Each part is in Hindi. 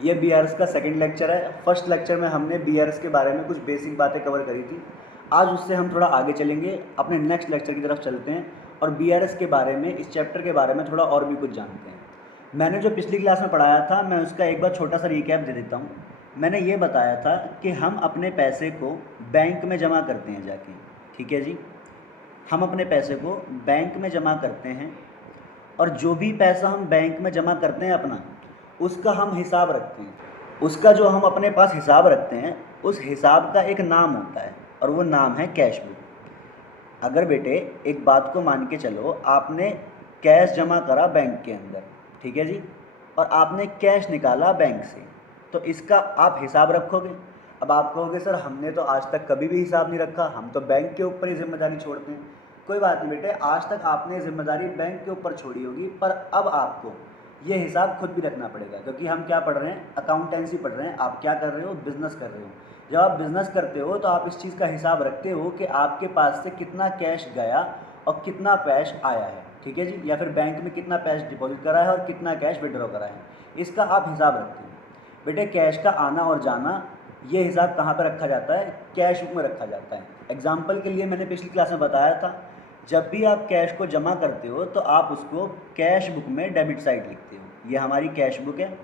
ये बीआरएस का सेकंड लेक्चर है। फर्स्ट लेक्चर में हमने बीआरएस के बारे में कुछ बेसिक बातें कवर करी थी। आज उससे हम थोड़ा आगे चलेंगे, अपने नेक्स्ट लेक्चर की तरफ चलते हैं और बीआरएस के बारे में, इस चैप्टर के बारे में थोड़ा और भी कुछ जानते हैं। मैंने जो पिछली क्लास में पढ़ाया था, मैं उसका एक बार छोटा सा रिकैप दे देता हूँ। मैंने ये बताया था कि हम अपने पैसे को बैंक में जमा करते हैं जाके, ठीक है जी। हम अपने पैसे को बैंक में जमा करते हैं और जो भी पैसा हम बैंक में जमा करते हैं अपना, उसका हम हिसाब रखते हैं। उसका जो हम अपने पास हिसाब रखते हैं, उस हिसाब का एक नाम होता है और वो नाम है कैश बुक। अगर बेटे एक बात को मान के चलो, आपने कैश जमा करा बैंक के अंदर, ठीक है जी, और आपने कैश निकाला बैंक से, तो इसका आप हिसाब रखोगे। अब आप कहोगे सर हमने तो आज तक कभी भी हिसाब नहीं रखा, हम तो बैंक के ऊपर ही जिम्मेदारी छोड़ते हैं। कोई बात नहीं बेटे, आज तक आपने जिम्मेदारी बैंक के ऊपर छोड़ी होगी, पर अब आपको ये हिसाब खुद भी रखना पड़ेगा, क्योंकि हम क्या पढ़ रहे हैं, अकाउंटेंसी पढ़ रहे हैं। आप क्या कर रहे हो, बिजनेस कर रहे हो। जब आप बिजनेस करते हो तो आप इस चीज़ का हिसाब रखते हो कि आपके पास से कितना कैश गया और कितना कैश आया है, ठीक है जी, या फिर बैंक में कितना कैश डिपॉजिट करा है और कितना कैश विड्रॉ करा है, इसका आप हिसाब रखते हो। बेटे कैश का आना और जाना, ये हिसाब कहाँ पर रखा जाता है, कैश बुक में रखा जाता है। एग्जाम्पल के लिए मैंने पिछली क्लास में बताया था, जब भी आप कैश को जमा करते हो तो आप उसको कैश बुक में डेबिट साइड लिखते हो। ये हमारी कैश बुक है,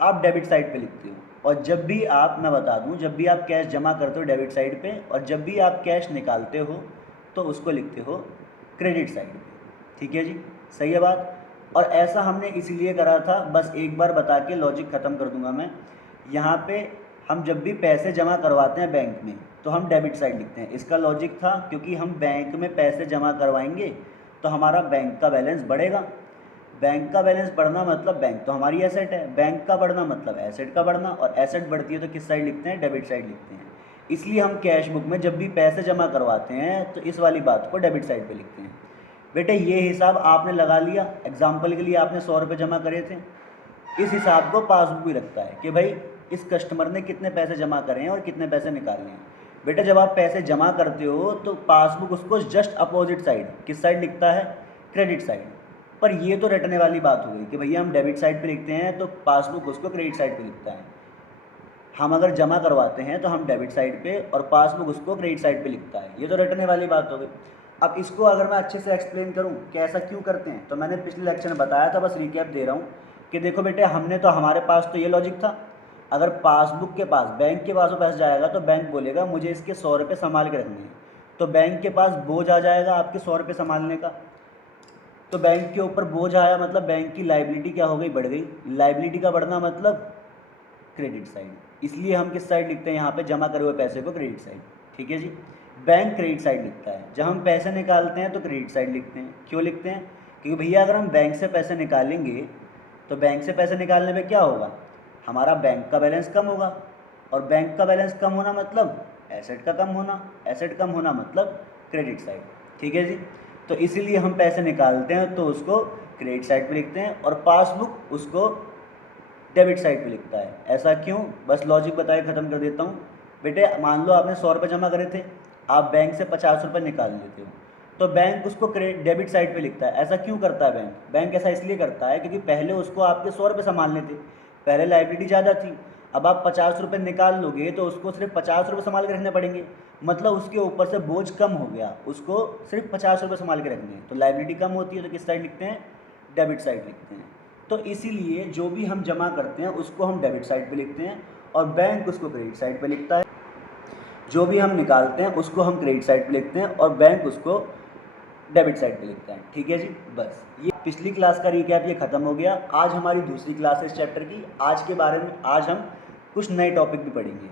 आप डेबिट साइड पे लिखते हो। और जब भी आप, मैं बता दूं, जब भी आप कैश जमा करते हो डेबिट साइड पे, और जब भी आप कैश निकालते हो तो उसको लिखते हो क्रेडिट साइड पे, ठीक है जी, सही है बात। और ऐसा हमने इसलिए करा था, बस एक बार बता के लॉजिक ख़त्म कर दूंगा मैं। यहाँ पे हम जब भी पैसे जमा करवाते हैं बैंक में तो हम डेबिट साइड लिखते हैं। इसका लॉजिक था क्योंकि हम बैंक में पैसे जमा करवाएंगे तो हमारा बैंक का बैलेंस बढ़ेगा। बैंक का बैलेंस बढ़ना मतलब बैंक तो हमारी एसेट है, बैंक का बढ़ना मतलब एसेट का बढ़ना, और एसेट बढ़ती है तो किस साइड लिखते हैं, डेबिट साइड लिखते हैं। इसलिए हम कैश बुक में जब भी पैसे जमा करवाते हैं तो इस वाली बात को डेबिट साइड पे लिखते हैं। बेटे ये हिसाब आपने लगा लिया, एग्जाम्पल के लिए आपने 100 रुपये जमा करे थे, इस हिसाब को पासबुक भी रखता है कि भाई इस कस्टमर ने कितने पैसे जमा करे हैं और कितने पैसे निकाले हैं। बेटा जब आप पैसे जमा करते हो तो पासबुक उसको जस्ट अपोजिट साइड, किस साइड लिखता है, क्रेडिट साइड। पर ये तो रटने वाली बात हो गई कि भैया हम डेबिट साइड पे लिखते हैं तो पासबुक उसको क्रेडिट साइड पे लिखता है। हम अगर जमा करवाते हैं तो हम डेबिट साइड पे और पासबुक उसको क्रेडिट साइड पे लिखता है। ये तो रटने वाली बात हो गई। अब इसको अगर मैं अच्छे से एक्सप्लेन करूं कि ऐसा क्यों करते हैं, तो मैंने पिछले लेक्चर में बताया था, बस रिकैप दे रहा हूँ कि देखो बेटे, हमने तो, हमारे पास तो ये लॉजिक था, अगर पासबुक के पास, बैंक के पास वो पैसा जाएगा तो बैंक बोलेगा मुझे इसके 100 रुपये संभाल के रखने हैं, तो बैंक के पास बोझ आ जाएगा आपके 100 रुपये संभालने का। तो बैंक के ऊपर बोझ आया मतलब बैंक की लाइबिलिटी क्या हो गई, बढ़ गई। लाइबिलिटी का बढ़ना मतलब क्रेडिट साइड। इसलिए हम किस साइड लिखते हैं यहाँ पे, जमा करे हुए पैसे को क्रेडिट साइड, ठीक है जी। बैंक क्रेडिट साइड लिखता है। जब हम पैसे निकालते हैं तो क्रेडिट साइड लिखते हैं। क्यों लिखते हैं, क्योंकि भैया अगर हम बैंक से पैसे निकालेंगे तो बैंक से पैसे निकालने में क्या होगा, हमारा बैंक का बैलेंस कम होगा, और बैंक का बैलेंस कम होना मतलब एसेट का कम होना, एसेट कम होना मतलब क्रेडिट साइड, ठीक है जी। तो इसीलिए हम पैसे निकालते हैं तो उसको क्रेडिट साइड पे लिखते हैं और पासबुक उसको डेबिट साइड पे लिखता है। ऐसा क्यों, बस लॉजिक बताए ख़त्म कर देता हूँ। बेटे मान लो आपने 100 रुपये जमा करे थे, आप बैंक से 50 रुपये निकाल लेते हो, तो बैंक उसको डेबिट साइड पे लिखता है। ऐसा क्यों करता है बैंक, बैंक ऐसा इसलिए करता है क्योंकि पहले उसको आपके 100 रुपये संभालने थे, पहले लाइबिलिटी ज़्यादा थी। अब आप 50 रुपये निकाल लोगे तो उसको सिर्फ 50 रुपये संभाल के रखने पड़ेंगे, मतलब उसके ऊपर से बोझ कम हो गया, उसको सिर्फ 50 रुपये संभाल के रखने हैं। तो लाइबिलिटी कम होती है तो किस साइड लिखते हैं, डेबिट साइड लिखते हैं। तो इसीलिए जो भी हम जमा करते हैं उसको हम डेबिट साइड पे लिखते हैं और बैंक उसको क्रेडिट साइड पे लिखता है। जो भी हम निकालते हैं उसको हम क्रेडिट साइड पे लिखते हैं और बैंक उसको डेबिट साइड पे लिखता है, ठीक है जी। बस ये पिछली क्लास का रिकैप ये ख़त्म हो गया। आज हमारी दूसरी क्लास है इस चैप्टर की। आज के बारे में आज हम कुछ नए टॉपिक भी पढ़ेंगे।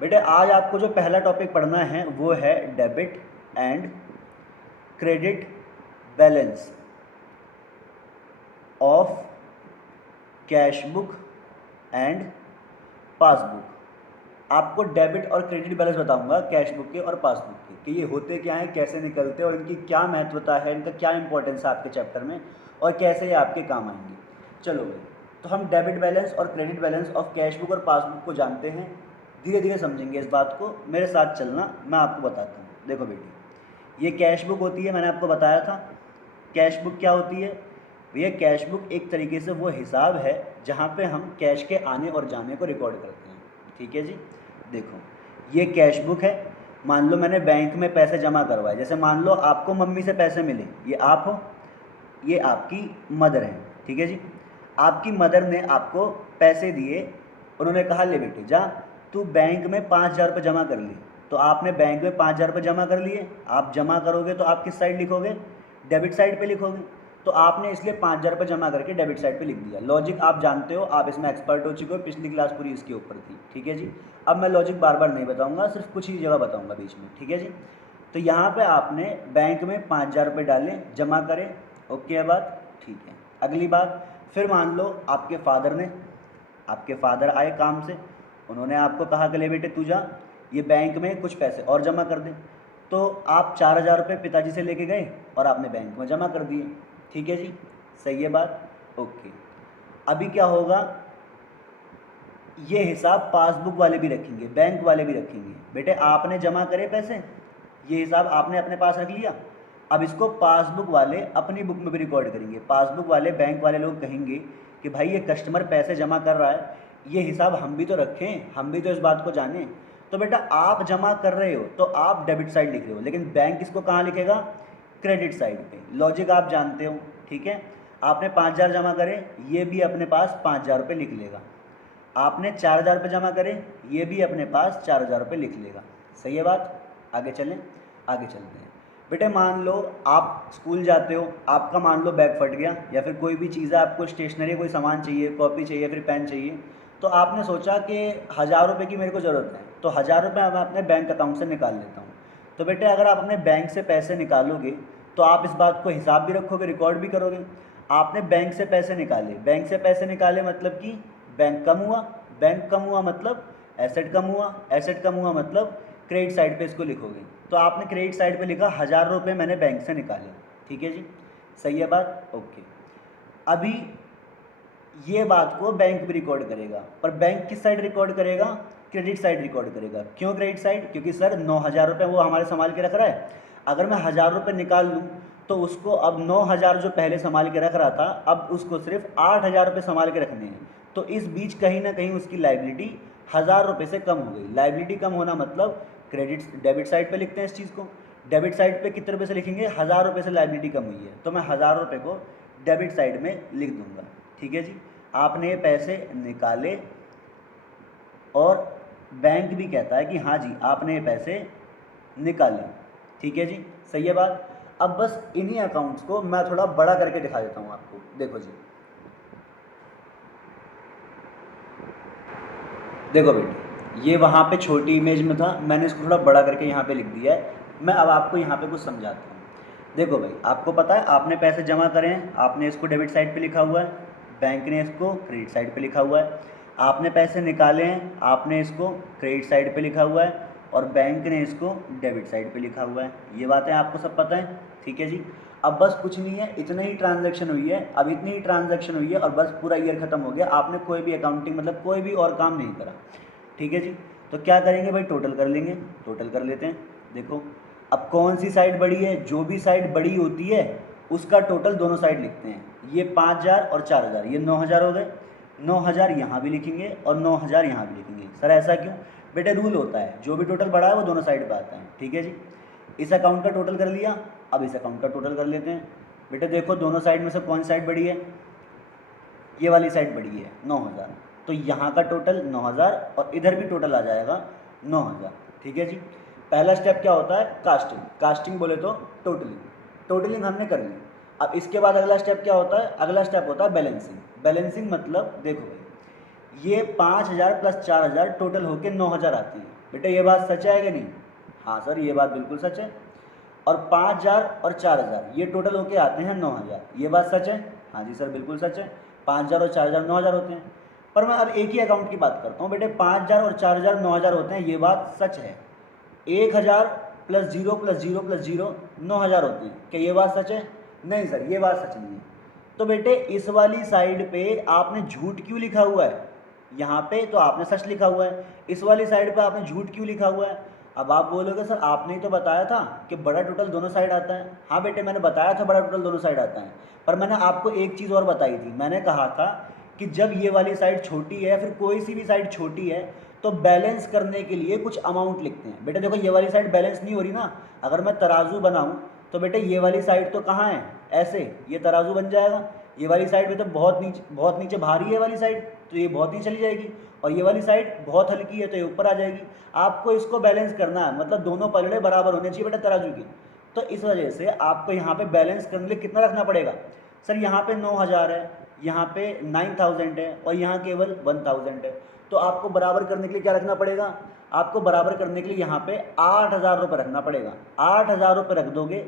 बेटे आज आपको जो पहला टॉपिक पढ़ना है वो है debit and credit balance of cash book and passbook. आपको डेबिट और क्रेडिट बैलेंस बताऊंगा कैश बुक के और पासबुक के, कि ये होते क्या हैं, कैसे निकलते हैं और इनकी क्या महत्वता है, इनका क्या इंपॉर्टेंस है आपके चैप्टर में और कैसे ये आपके काम आएंगे। चलो भाई, तो हम डेबिट बैलेंस और credit balance of cash book और पासबुक को जानते हैं। धीरे धीरे समझेंगे इस बात को, मेरे साथ चलना, मैं आपको बताता हूँ। देखो बेटी, ये कैश बुक होती है, मैंने आपको बताया था कैश बुक क्या होती है। भैया कैश बुक एक तरीके से वो हिसाब है जहाँ पे हम कैश के आने और जाने को रिकॉर्ड करते हैं। ठीक है जी, देखो ये कैश बुक है। मान लो मैंने बैंक में पैसे जमा करवाए, जैसे मान लो आपको मम्मी से पैसे मिले, ये आप हो, ये आपकी मदर है। ठीक है जी, आपकी मदर ने आपको पैसे दिए, उन्होंने कहा ले बेटे जा तू बैंक में 5,000 रुपये जमा कर ली। तो आपने बैंक में 5,000 रुपये जमा कर लिए। आप जमा करोगे तो आप किस साइड लिखोगे? डेबिट साइड पे लिखोगे। तो आपने इसलिए 5,000 रुपये जमा करके डेबिट साइड पे लिख दिया। लॉजिक आप जानते हो, आप इसमें एक्सपर्ट हो चुके हो, पिछली क्लास पूरी इसके ऊपर थी। ठीक है जी, अब मैं लॉजिक बार बार नहीं बताऊंगा, सिर्फ कुछ ही जगह बताऊंगा बीच में। ठीक है जी, तो यहाँ पे आपने बैंक में 5,000 रुपये डाले, जमा करें, ओके है बात, ठीक है। अगली बात, फिर मान लो आपके फादर आए काम से, उन्होंने आपको कहा कि ले बेटे तू जा ये बैंक में कुछ पैसे और जमा कर दे। तो आप 4,000 रुपये पिताजी से लेके गए और आपने बैंक में जमा कर दिए। ठीक है जी, सही है बात, ओके। अभी क्या होगा, ये हिसाब पासबुक वाले भी रखेंगे, बैंक वाले भी रखेंगे। बेटे आपने जमा करे पैसे, ये हिसाब आपने अपने पास रख लिया। अब इसको पासबुक वाले अपनी बुक में भी रिकॉर्ड करेंगे। पासबुक वाले, बैंक वाले लोग कहेंगे कि भाई ये कस्टमर पैसे जमा कर रहा है, ये हिसाब हम भी तो रखें, हम भी तो इस बात को जानें। तो बेटा आप जमा कर रहे हो तो आप डेबिट साइड लिख रहे हो, लेकिन बैंक इसको कहाँ लिखेगा? क्रेडिट साइड पे। लॉजिक आप जानते हो, ठीक है। आपने 5,000 जमा करे, ये भी अपने पास 5,000 रुपये लिख लेगा। आपने 4,000 रुपये जमा करे, ये भी अपने पास 4,000 रुपये लिख लेगा। सही है बात, आगे चलें, आगे चलते हैं। बेटे मान लो आप स्कूल जाते हो, आपका मान लो बैग फट गया, या फिर कोई भी चीज़ है, आपको स्टेशनरी कोई सामान चाहिए, कॉपी चाहिए, फिर पेन चाहिए। तो आपने सोचा कि 1,000 रुपये की मेरे को ज़रूरत है, तो 1,000 रुपये मैं अपने बैंक अकाउंट से निकाल लेता हूँ। तो बेटे अगर आप अपने बैंक से पैसे निकालोगे तो आप इस बात को हिसाब भी रखोगे, रिकॉर्ड भी करोगे। आपने बैंक से पैसे निकाले, बैंक से पैसे निकाले मतलब कि बैंक कम हुआ, बैंक कम हुआ मतलब एसेट कम हुआ, एसेट कम हुआ मतलब क्रेडिट साइड पे इसको लिखोगे। तो आपने क्रेडिट साइड पे लिखा 1,000 रुपये मैंने बैंक से निकाले। ठीक है जी, सही है बात, ओके। अभी ये बात को बैंक भी रिकॉर्ड करेगा, पर बैंक किस साइड रिकॉर्ड करेगा? क्रेडिट साइड रिकॉर्ड करेगा। क्यों क्रेडिट साइड? क्योंकि सर 9,000 रुपये वो हमारे संभाल के रख रहा है। अगर मैं 1,000 रुपये निकाल लूँ तो उसको अब 9,000 जो पहले संभाल के रख रहा था, अब उसको सिर्फ 8,000 रुपये संभाल के रखने हैं। तो इस बीच कहीं ना कहीं उसकी लाइबिलिटी 1,000 रुपये से कम हो गई। लाइबिलिटी कम होना मतलब क्रेडिट डेबिट साइड पे लिखते हैं इस चीज़ को। डेबिट साइड पे कितने रुपये से लिखेंगे? 1,000 रुपये से लाइबिलिटी कम हुई है, तो मैं 1,000 रुपये को डेबिट साइड में लिख दूंगा। ठीक है जी, आपने पैसे निकाले और बैंक भी कहता है कि हाँ जी आपने ये पैसे निकाले। ठीक है जी, सही है बात। अब बस इन्हीं अकाउंट्स को मैं थोड़ा बड़ा करके दिखा देता हूँ आपको। देखो जी, देखो बेटे ये वहाँ पे छोटी इमेज में था, मैंने इसको थोड़ा बड़ा करके यहाँ पे लिख दिया है। मैं अब आपको यहाँ पे कुछ समझाता हूँ। देखो भाई, आपको पता है आपने पैसे जमा करे हैं, आपने इसको डेबिट साइड पे लिखा हुआ है, बैंक ने इसको क्रेडिट साइड पे लिखा हुआ है। आपने पैसे निकाले हैं, आपने इसको क्रेडिट साइड पे लिखा हुआ है, और बैंक ने इसको डेबिट साइड पे लिखा हुआ है। ये बातें आपको सब पता है, ठीक है जी। अब बस कुछ नहीं है, इतना ही ट्रांजैक्शन हुई है, अब इतनी ही ट्रांजैक्शन हुई है और बस पूरा ईयर खत्म हो गया। आपने कोई भी अकाउंटिंग मतलब कोई भी और काम नहीं करा। ठीक है जी, तो क्या करेंगे भाई? टोटल कर लेंगे, टोटल कर लेते हैं। देखो अब कौन सी साइड बड़ी है? जो भी साइड बड़ी होती है उसका टोटल दोनों साइड लिखते हैं। ये 5,000 और 4,000, ये 9,000 हो गए। 9,000 यहाँ भी लिखेंगे और 9,000 यहाँ भी लिखेंगे। सर ऐसा क्यों? बेटे रूल होता है, जो भी टोटल बढ़ा है वो दोनों साइड पे आता है। ठीक है जी, इस अकाउंट का टोटल कर लिया, अब इस अकाउंट का टोटल कर लेते हैं। बेटे देखो दोनों साइड में से कौन सी साइड बड़ी है? ये वाली साइड बड़ी है, 9,000। तो यहाँ का टोटल 9,000 और इधर भी टोटल आ जाएगा 9,000। ठीक है जी, पहला स्टेप क्या होता है? कास्टिंग। कास्टिंग बोले तो टोटलिंग। टोटलिंग हमने कर ली। अब इसके बाद अगला स्टेप क्या होता है? अगला स्टेप होता है बैलेंसिंग। बैलेंसिंग मतलब देखो भाई, ये 5,000 प्लस 4,000 टोटल होके 9,000 आती है। बेटा ये बात सच है कि नहीं? हाँ सर ये बात बिल्कुल सच है। और 5,000 और 4,000 ये टोटल होके आते हैं 9,000, ये बात सच है? हाँ जी सर बिल्कुल सच है। 5,000 और 4,000 9,000 होते हैं। पर मैं अब एक ही अकाउंट की बात करता हूँ। बेटे 5,000 और 4,000 9,000 होते हैं, ये बात सच है। 1,000 प्लस 0 प्लस 0 प्लस 0 9,000 होती है, क्या ये बात सच है? नहीं सर ये बात सच नहीं है। तो बेटे इस वाली साइड पे आपने झूठ क्यों लिखा हुआ है? यहाँ पे तो आपने सच लिखा हुआ है, इस वाली साइड पे आपने झूठ क्यों लिखा हुआ है? अब आप बोलोगे सर आपने ही तो बताया था कि बड़ा टोटल दोनों साइड आता है। हाँ बेटे मैंने बताया था बड़ा टोटल दोनों साइड आता है, पर मैंने आपको एक चीज़ और बताई थी। मैंने कहा था कि जब ये वाली साइड छोटी है, फिर कोई सी भी साइड छोटी है, तो बैलेंस करने के लिए कुछ अमाउंट लिखते हैं। बेटे देखो ये वाली साइड बैलेंस नहीं हो रही ना, अगर मैं तराजू बनाऊँ तो बेटे ये वाली साइड तो कहाँ है, ऐसे ये तराजू बन जाएगा। ये वाली साइड में तो बहुत नीचे भारी है ये वाली साइड, तो ये बहुत नीचे चली जाएगी, और ये वाली साइड बहुत हल्की है तो ये ऊपर आ जाएगी। आपको इसको बैलेंस करना है, मतलब दोनों पलड़े बराबर होने चाहिए बेटा तराजू के। तो इस वजह से आपको यहाँ पे बैलेंस करने के लिए कितना रखना पड़ेगा। सर यहाँ पे 9,000 है, यहाँ पे 9,000 है, और यहाँ केवल 1,000 है। तो आपको बराबर करने के लिए क्या रखना पड़ेगा, आपको बराबर करने के लिए यहाँ पे 8,000 रुपये रखना पड़ेगा। 8,000 रुपये रख दोगे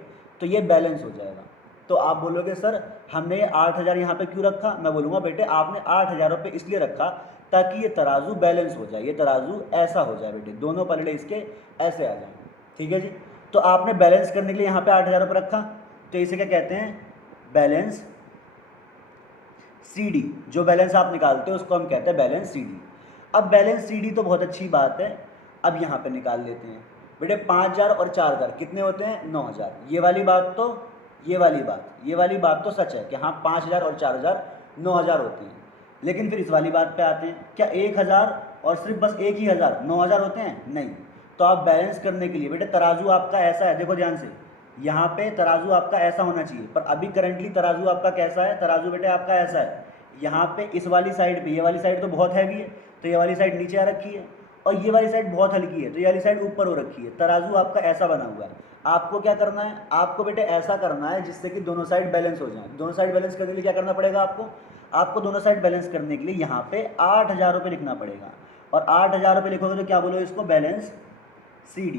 तो ये बैलेंस हो जाएगा। तो आप बोलोगे सर हमने ये 8,000 यहाँ पे क्यों रखा, मैं बोलूँगा बेटे आपने 8,000 रुपये इसलिए रखा ताकि ये तराजू बैलेंस हो जाए, ये तराजू ऐसा हो जाए बेटे, दोनों पलड़े इसके ऐसे आ जाए। ठीक है जी। तो आपने बैलेंस करने के लिए यहाँ पे 8,000 रुपये रखा, तो इसे क्या कहते हैं, बैलेंस CD। जो बैलेंस आप निकालते हो उसको हम कहते हैं बैलेंस CD। अब बैलेंस CD तो बहुत अच्छी बात है, अब यहाँ पे निकाल लेते हैं बेटे। 5,000 और 4,000 कितने होते हैं, 9,000। ये वाली बात तो सच है कि हाँ 5,000 और 4,000 9,000 होते हैं। लेकिन फिर इस वाली बात पे आते हैं, क्या 1,000 और सिर्फ बस एक ही हज़ार 9,000 होते हैं, नहीं। तो आप बैलेंस करने के लिए बेटे तराजू आपका ऐसा है, देखो ध्यान से, यहाँ पे तराजू आपका ऐसा होना चाहिए, पर अभी करंटली तराजू आपका कैसा है, तराजू बेटे आपका ऐसा है। यहाँ पे इस वाली साइड पे, ये वाली साइड तो बहुत हैवी है तो ये वाली साइड नीचे आ रखी है, और ये वाली साइड बहुत हल्की है तो ये वाली साइड ऊपर हो रखी है। तराजू आपका ऐसा बना हुआ है। आपको क्या करना है, आपको बेटे ऐसा करना है जिससे कि दोनों साइड बैलेंस हो जाए। दोनों साइड बैलेंस करने के लिए क्या करना पड़ेगा आपको दोनों साइड बैलेंस करने के लिए यहाँ पे 8,000 रुपये लिखना पड़ेगा। और 8,000 रुपये लिखोगे तो क्या बोलो इसको, बैलेंस CD।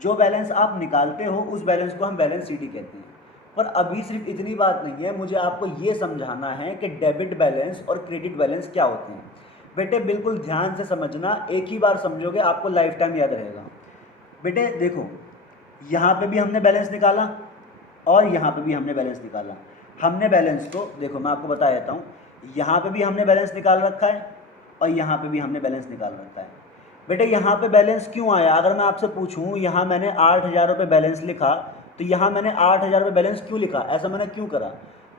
जो बैलेंस आप निकालते हो उस बैलेंस को हम बैलेंस CD कहते हैं। पर अभी सिर्फ इतनी बात नहीं है, मुझे आपको ये समझाना है कि डेबिट बैलेंस और क्रेडिट बैलेंस क्या होते हैं। बेटे बिल्कुल ध्यान से समझना, एक ही बार समझोगे आपको लाइफ टाइम याद रहेगा। बेटे देखो यहाँ पे भी हमने बैलेंस निकाला और यहाँ पे भी हमने बैलेंस निकाला। हमने बैलेंस को देखो मैं आपको बता देता हूँ, यहाँ पे भी हमने बैलेंस निकाल रखा है और यहाँ पे भी हमने बैलेंस निकाल रखा है। बेटे यहाँ पे बैलेंस क्यों आया, अगर मैं आपसे पूछूँ यहाँ मैंने 8,000 रुपये बैलेंस लिखा, तो यहाँ मैंने 8,000 रुपये बैलेंस क्यों लिखा, ऐसा मैंने क्यों करा,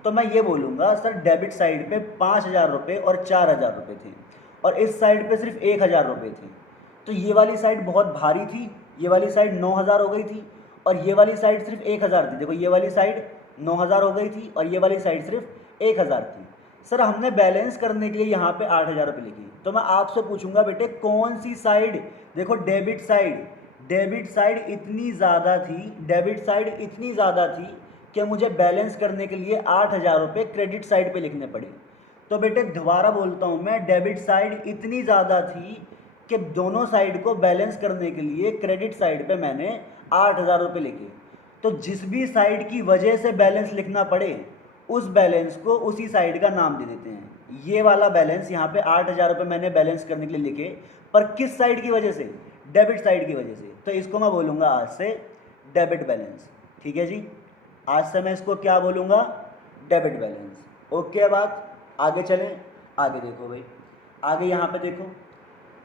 तो मैं ये बोलूँगा सर डेबिट साइड पे 5,000 रुपये और 4,000 रुपये थे, और इस साइड पे सिर्फ 1,000 रुपये थे। तो ये वाली साइड बहुत भारी थी, ये वाली साइड 9,000 हो गई थी, और ये वाली साइड सिर्फ 1,000 थी। देखो ये वाली साइड 9,000 हो गई थी और ये वाली साइड सिर्फ 1,000 थी। सर हमने बैलेंस करने के लिए यहाँ पे 8,000 रुपये लिखी, तो मैं आपसे पूछूंगा बेटे कौन सी साइड, देखो डेबिट साइड इतनी ज़्यादा थी, डेबिट साइड इतनी ज़्यादा थी कि मुझे बैलेंस करने के लिए 8,000 रुपये क्रेडिट साइड पे लिखने पड़े। तो बेटे दोबारा बोलता हूँ मैं, डेबिट साइड इतनी ज़्यादा थी कि दोनों साइड को बैलेंस करने के लिए क्रेडिट साइड पे मैंने 8,000 रुपये लिखे। तो जिस भी साइड की वजह से बैलेंस लिखना पड़े उस बैलेंस को उसी साइड का नाम दे देते हैं। ये वाला बैलेंस यहाँ पे 8,000 रुपये मैंने बैलेंस करने के लिए लिखे, पर किस साइड की वजह से, डेबिट साइड की वजह से, तो इसको मैं बोलूँगा आज से डेबिट बैलेंस। ठीक है जी, आज से मैं इसको क्या बोलूँगा, डेबिट बैलेंस। ओके बात, आगे चलें। आगे देखो भाई, आगे यहाँ पे देखो,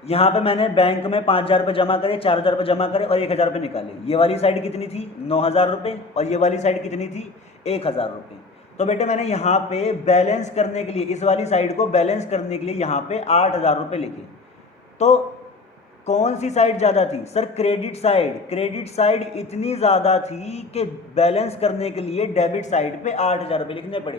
यहाँ पे मैंने बैंक में 5,000 रुपये जमा करे, 4,000 रुपये जमा करे और 1,000 रुपये निकाले। ये वाली साइड कितनी थी, 9,000 रुपये, और ये वाली साइड कितनी थी, 1,000 रुपये। तो बेटे मैंने यहाँ पे बैलेंस करने के लिए, इस वाली साइड को बैलेंस करने के लिए यहाँ पे 8,000 रुपये लिखे। तो कौन सी साइड ज़्यादा थी, सर क्रेडिट साइड इतनी ज़्यादा थी कि बैलेंस करने के लिए डेबिट साइड पे 8,000 रुपये लिखने पड़े।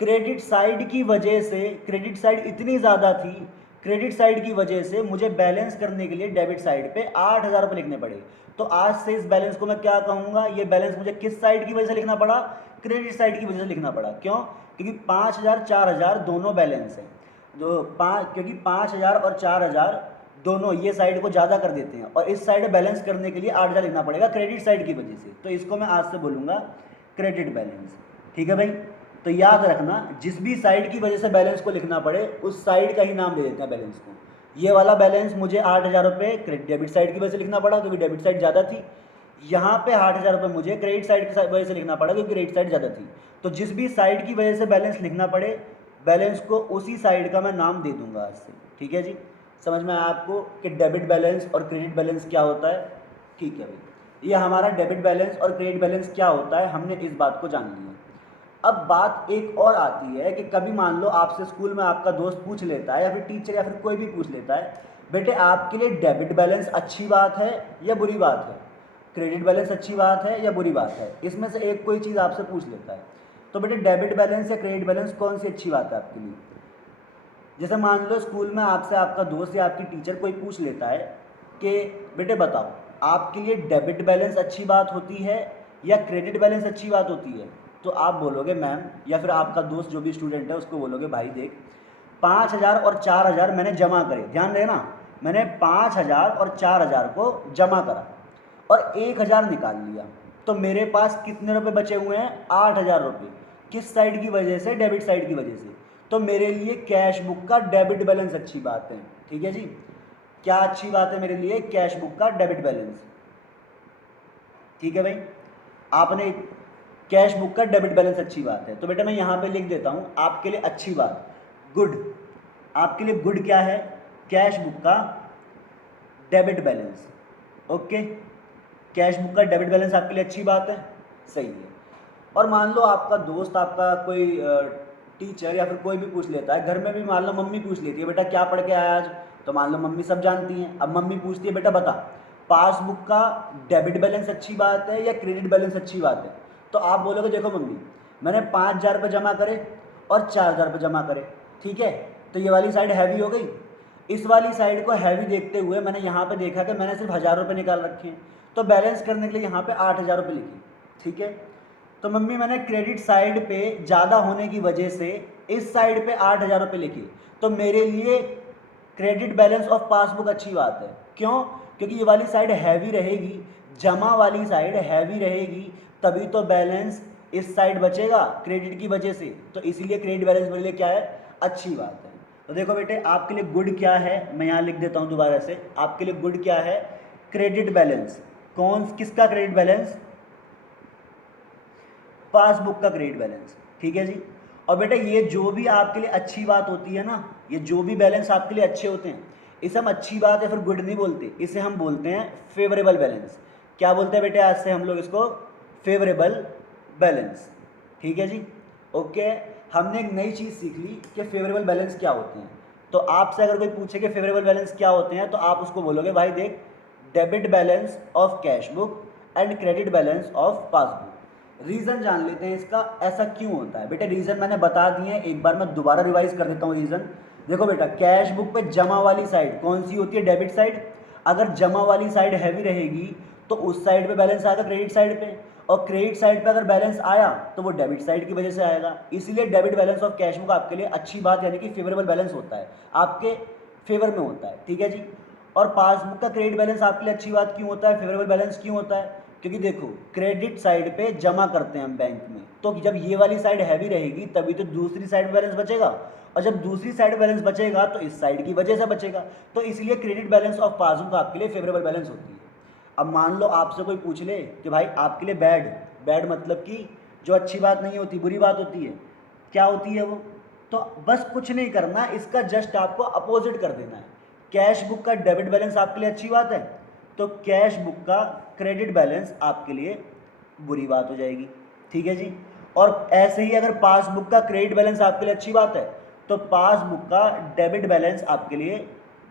क्रेडिट साइड की वजह से, क्रेडिट साइड इतनी ज़्यादा थी, क्रेडिट साइड की वजह से मुझे बैलेंस करने के लिए डेबिट साइड पे 8,000 रुपये लिखने पड़े। तो आज से इस बैलेंस को मैं क्या कहूँगा, ये बैलेंस मुझे किस साइड की वजह से लिखना पड़ा, क्रेडिट साइड की वजह से लिखना पड़ा। क्यों, क्योंकि 5,000 4,000 दोनों बैलेंस हैं, क्योंकि 5,000 और 4,000 दोनों ये साइड को ज़्यादा कर देते हैं, और इस साइड बैलेंस करने के लिए 8,000 लिखना पड़ेगा क्रेडिट साइड की वजह से। तो इसको मैं आज से बोलूँगा क्रेडिट बैलेंस। ठीक है भाई, तो याद रखना जिस भी साइड की वजह से बैलेंस को लिखना पड़े उस साइड का ही नाम दे देते हैं बैलेंस को। ये वाला बैलेंस मुझे 8,000 रुपये डेबिट साइड की वजह से लिखना पड़ा क्योंकि डेबिट साइड ज़्यादा थी। यहाँ पे 8,000 रुपये मुझे क्रेडिट साइड की वजह से लिखना पड़ा क्योंकि क्रेडिट साइड ज़्यादा थी। तो जिस भी साइड की वजह से बैलेंस लिखना पड़े, बैलेंस को उसी साइड का मैं नाम दे दूंगा आज से। ठीक है जी, समझ में आया आपको कि डेबिट बैलेंस और क्रेडिट बैलेंस क्या होता है, ठीक है भाई, ये हमारा डेबिट बैलेंस और क्रेडिट बैलेंस क्या होता है हमने इस बात को जान लिया। अब बात एक और आती है कि कभी मान लो आपसे स्कूल में आपका दोस्त पूछ लेता है या फिर टीचर या फिर कोई भी पूछ लेता है, बेटे आपके लिए डेबिट बैलेंस अच्छी बात है या बुरी बात है, क्रेडिट बैलेंस अच्छी बात है या बुरी बात है, इसमें से एक कोई चीज़ आपसे पूछ लेता है, तो बेटे डेबिट बैलेंस या क्रेडिट बैलेंस कौन सी अच्छी बात है आपके लिए। जैसे मान लो स्कूल में आपसे आपका दोस्त या आपकी टीचर कोई पूछ लेता है कि बेटे बताओ आपके लिए डेबिट बैलेंस अच्छी बात होती है या क्रेडिट बैलेंस अच्छी बात होती है, तो आप बोलोगे मैम, या फिर आपका दोस्त जो भी स्टूडेंट है उसको बोलोगे भाई देख 5,000 और 4,000 मैंने जमा करे, ध्यान रहे ना, मैंने 5,000 और 4,000 को जमा करा और 1,000 निकाल लिया, तो मेरे पास कितने रुपए बचे हुए हैं, 8,000 रुपये। किस साइड की वजह से, डेबिट साइड की वजह से। तो मेरे लिए कैश बुक का डेबिट बैलेंस अच्छी बात है, ठीक है जी। क्या अच्छी बात है मेरे लिए, कैश बुक का डेबिट बैलेंस, ठीक है भाई। आपने कैश बुक का डेबिट बैलेंस अच्छी बात है, तो बेटा मैं यहाँ पे लिख देता हूँ आपके लिए अच्छी बात, गुड। आपके लिए गुड क्या है, कैश बुक का debit balance, okay. Cash book का डेबिट बैलेंस आपके लिए अच्छी बात है, सही है। और मान लो आपका दोस्त, आपका कोई टीचर या फिर कोई भी पूछ लेता है, घर में भी मान लो मम्मी पूछ लेती है बेटा क्या पढ़ के आया आज, तो मान लो मम्मी सब जानती हैं, अब मम्मी पूछती है बेटा बता पासबुक का डेबिट बैलेंस अच्छी बात है या क्रेडिट बैलेंस अच्छी बात है, तो आप बोलोगे देखो मम्मी मैंने 5,000 रुपये जमा करे और 4,000 रुपये जमा करे, ठीक है, तो ये वाली साइड हैवी हो गई। इस वाली साइड को हैवी देखते हुए मैंने यहाँ पे देखा कि मैंने सिर्फ 1,000 रुपये निकाल रखे हैं, तो बैलेंस करने के लिए यहाँ पे 8,000 रुपये लिखे, ठीक है। तो मम्मी मैंने क्रेडिट साइड पे ज़्यादा होने की वजह से इस साइड पे 8,000 रुपये लिखे, तो मेरे लिए क्रेडिट बैलेंस ऑफ पासबुक अच्छी बात है। क्यों, क्योंकि ये वाली साइड हैवी रहेगी, जमा वाली साइड हैवी रहेगी, तभी तो बैलेंस इस साइड बचेगा क्रेडिट की वजह से, तो इसीलिए क्रेडिट बैलेंस मेरे लिए क्या है, अच्छी बात है। तो देखो बेटे आपके लिए गुड क्या है, मैं यहाँ लिख देता हूँ दोबारा से, आपके लिए गुड क्या है, क्रेडिट बैलेंस। कौन किसका क्रेडिट बैलेंस, पासबुक का क्रेडिट बैलेंस, ठीक है जी। और बेटा ये जो भी आपके लिए अच्छी बात होती है ना, ये जो भी बैलेंस आपके लिए अच्छे होते हैं, इसे हम अच्छी बात या फिर गुड नहीं बोलते, इसे हम बोलते हैं फेवरेबल बैलेंस। क्या बोलते हैं बेटे आज से हम लोग इसको, फेवरेबल बैलेंस, ठीक है जी, ओके। हमने एक नई चीज़ सीख ली कि फेवरेबल बैलेंस क्या होते हैं। तो आपसे अगर कोई पूछे कि फेवरेबल बैलेंस क्या होते हैं, तो आप उसको बोलोगे भाई देख debit balance of cash book and credit balance of passbook. Reason जान लेते हैं इसका, ऐसा क्यों होता है। बेटा रीज़न मैंने बता दिए हैं, एक बार मैं दोबारा रिवाइज कर देता हूँ रीज़न। देखो बेटा कैश बुक पे जमा वाली साइड कौन सी होती है, डेबिट साइड। अगर जमा वाली साइड हैवी रहेगी तो उस साइड पे बैलेंस आएगा क्रेडिट साइड पे, और क्रेडिट साइड पे अगर बैलेंस आया तो वो डेबिट साइड की वजह से आएगा। इसीलिए debit balance of cash book आपके लिए अच्छी बात यानी कि फेवरेबल बैलेंस होता है, आपके फेवर में होता है, ठीक है जी। और पासबुक का क्रेडिट बैलेंस आपके लिए अच्छी बात क्यों होता है, फेवरेबल बैलेंस क्यों होता है, क्योंकि देखो क्रेडिट साइड पे जमा करते हैं हम बैंक में, तो जब ये वाली साइड हैवी रहेगी तभी तो दूसरी साइड बैलेंस बचेगा, और जब दूसरी साइड बैलेंस बचेगा तो इस साइड की वजह से बचेगा, तो इसलिए क्रेडिट बैलेंस ऑफ पासबुक आपके लिए फेवरेबल बैलेंस होती है। अब मान लो आपसे कोई पूछ ले कि भाई आपके लिए बैड, बैड मतलब कि जो अच्छी बात नहीं होती, बुरी बात होती है, क्या होती है वो, तो बस कुछ नहीं करना, इसका जस्ट आपको अपोजिट कर देना है। कैश बुक का डेबिट बैलेंस आपके लिए अच्छी बात है, तो कैश बुक का क्रेडिट बैलेंस आपके लिए बुरी बात हो जाएगी, ठीक है जी। और ऐसे ही अगर पासबुक का क्रेडिट बैलेंस आपके लिए अच्छी बात है, तो पासबुक का डेबिट बैलेंस आपके लिए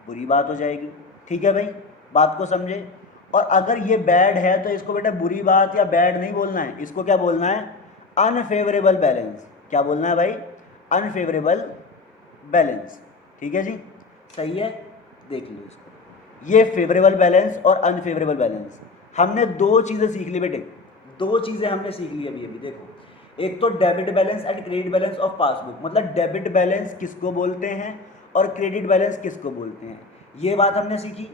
बुरी बात हो जाएगी, ठीक है भाई, बात को समझे। और अगर ये बैड है तो इसको बेटा बुरी बात या बैड नहीं बोलना है, इसको क्या बोलना है, अनफेवरेबल बैलेंस। क्या बोलना है भाई, अनफेवरेबल बैलेंस, ठीक है जी, सही है। देख लो इसको, ये फेवरेबल बैलेंस और अनफेवरेबल बैलेंस, हमने दो चीज़ें सीख ली बेटे, दो चीज़ें हमने सीख ली अभी अभी। देखो एक तो debit balance and credit balance of passbook, मतलब डेबिट बैलेंस किसको बोलते हैं और क्रेडिट बैलेंस किसको बोलते हैं, ये बात हमने सीखी।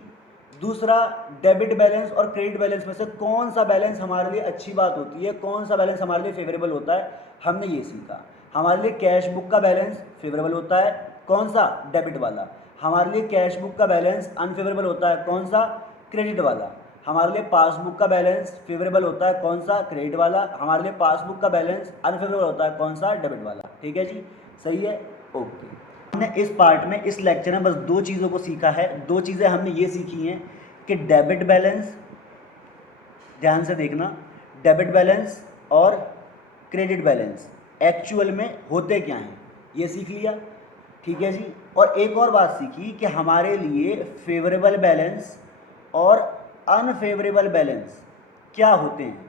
दूसरा डेबिट बैलेंस और क्रेडिट बैलेंस में से कौन सा बैलेंस हमारे लिए अच्छी बात होती है, कौन सा बैलेंस हमारे लिए फेवरेबल होता है, हमने ये सीखा। हमारे लिए कैश बुक का बैलेंस फेवरेबल होता है, कौन सा, डेबिट वाला। हमारे लिए कैश बुक का बैलेंस अनफेवरेबल होता है, कौन सा, क्रेडिट वाला। हमारे लिए पासबुक का बैलेंस फेवरेबल होता है, कौन सा, क्रेडिट वाला। हमारे लिए पासबुक का बैलेंस अनफेवरेबल होता है, कौन सा, डेबिट वाला, ठीक है जी, सही है, ओके। हमने इस पार्ट में, इस लेक्चर में बस दो चीज़ों को सीखा है, दो चीज़ें हमने ये सीखी हैं कि डेबिट बैलेंस ध्यान से देखना, डेबिट बैलेंस और क्रेडिट बैलेंस एक्चुअल में होते क्या हैं ये सीख लिया। ठीक है जी। और एक और बात सीखी कि हमारे लिए फेवरेबल बैलेंस और अनफेवरेबल बैलेंस क्या होते हैं।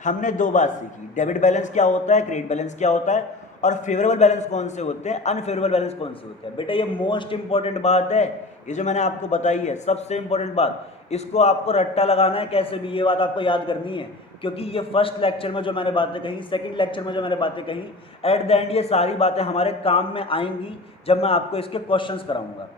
हमने दो बात सीखी, डेबिट बैलेंस क्या होता है, क्रेडिट बैलेंस क्या होता है, और फेवरेबल बैलेंस कौन से होते हैं, अनफेवरेबल बैलेंस कौन से होते हैं। बेटा ये मोस्ट इंपॉर्टेंट बात है, ये जो मैंने आपको बताई है सबसे इंपॉर्टेंट बात, इसको आपको रट्टा लगाना है कैसे भी, ये बात आपको याद करनी है, क्योंकि ये फर्स्ट लेक्चर में जो मैंने बातें कही, सेकंड लेक्चर में जो मैंने बातें कही, एट द एंड ये सारी बातें हमारे काम में आएंगी जब मैं आपको इसके क्वेश्चंस कराऊंगा।